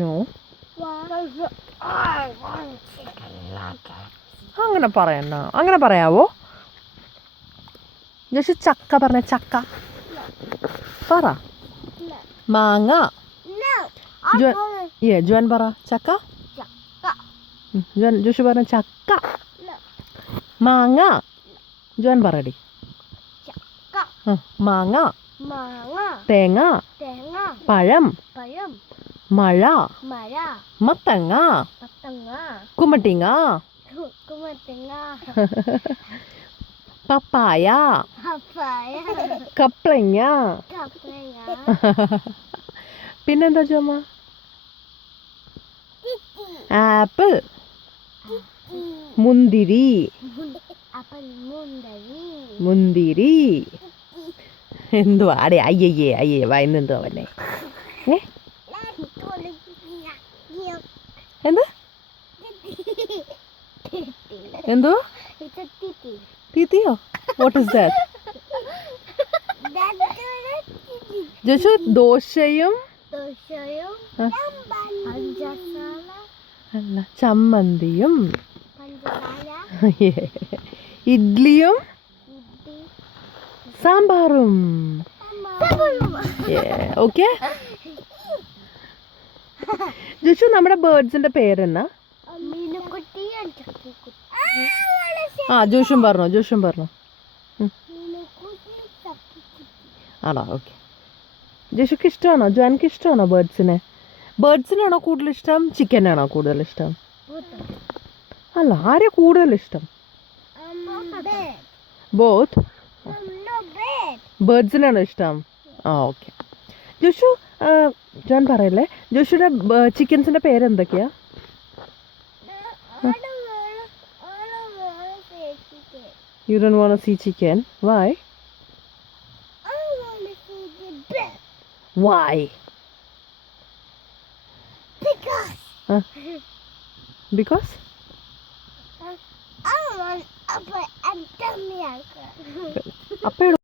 No. I want chicken nuggets. അങ്ങനെ പറയാവോ? ജോഷു ചക്ക പറഞ്ഞ ചക്ക പറ. No. മാങ്ങ. No. ജുവൻ പറ ചക്ക. ജോഷു പറഞ്ഞ ചക്ക. No. മാങ്ങ. ജുവൻ പറടി. Chakka. മാങ്ങ. Manga. തേങ്ങ. Tenga. പഴം. Payam. മഴ. Mara. മത്തങ്ങ. Patanga. കുമട്ടിങ്ങ. Kumatinga. പപ്പായ. Papaya. കപ്ലങ്ങ. Kaplinga. പിന്നെന്താ ചുമ? Titi. ആപ്പിൾ. Titi. മുന്തിരി. Apple mundari. മുന്തിരി. എന്തുവാ അടേ അയ്യേ വയന്നെന്തോ അവനെ എന്ത് എന്തോ It's a titi. തീത്തിയോ? What is that? ജോഷു ദോശയും Doshayum. Panjasala. അല്ല ചമ്മന്തിയും Panjasala. ഇഡ്ലിയും Idli. സാമ്പാറും. ഓക്കെ ജോഷു നമ്മുടെ ബേർഡ്സിന്റെ പേരെന്നാ? മീനുക്കുട്ടി and ചക്കിക്കുട്ടി. ജോഷും പറഞ്ഞോ. മീനുക്കുട്ടി ചക്കിക്കുട്ടി. ആണോ? ഓക്കെ. ജോഷുക്ക് ഇഷ്ടമാണോ? ജോൻക്ക് ഇഷ്ടമാണോ ബേർഡ്സിനാണോ കൂടുതൽ ഇഷ്ടം? ചിക്കനാണോ കൂടുതൽ ഇഷ്ടം? അല്ല, ആരെയാ കൂടുതൽ ഇഷ്ടം? Bird. ബോത്ത്. No bird. ബേർഡ്സിനാണോ ഇഷ്ടം? ഓക്കെ. ജോഷു ജോൻ പറയല്ലേ, ജോഷുയുടെ ചിക്കൻസിന്റെ പേരെന്തൊക്കെയാ? I don't wanna say chicken. You don't want to see chicken? Why? I wanna see the bird. Why? Because? I want a bird and tell me I can. അപ്പയുടെ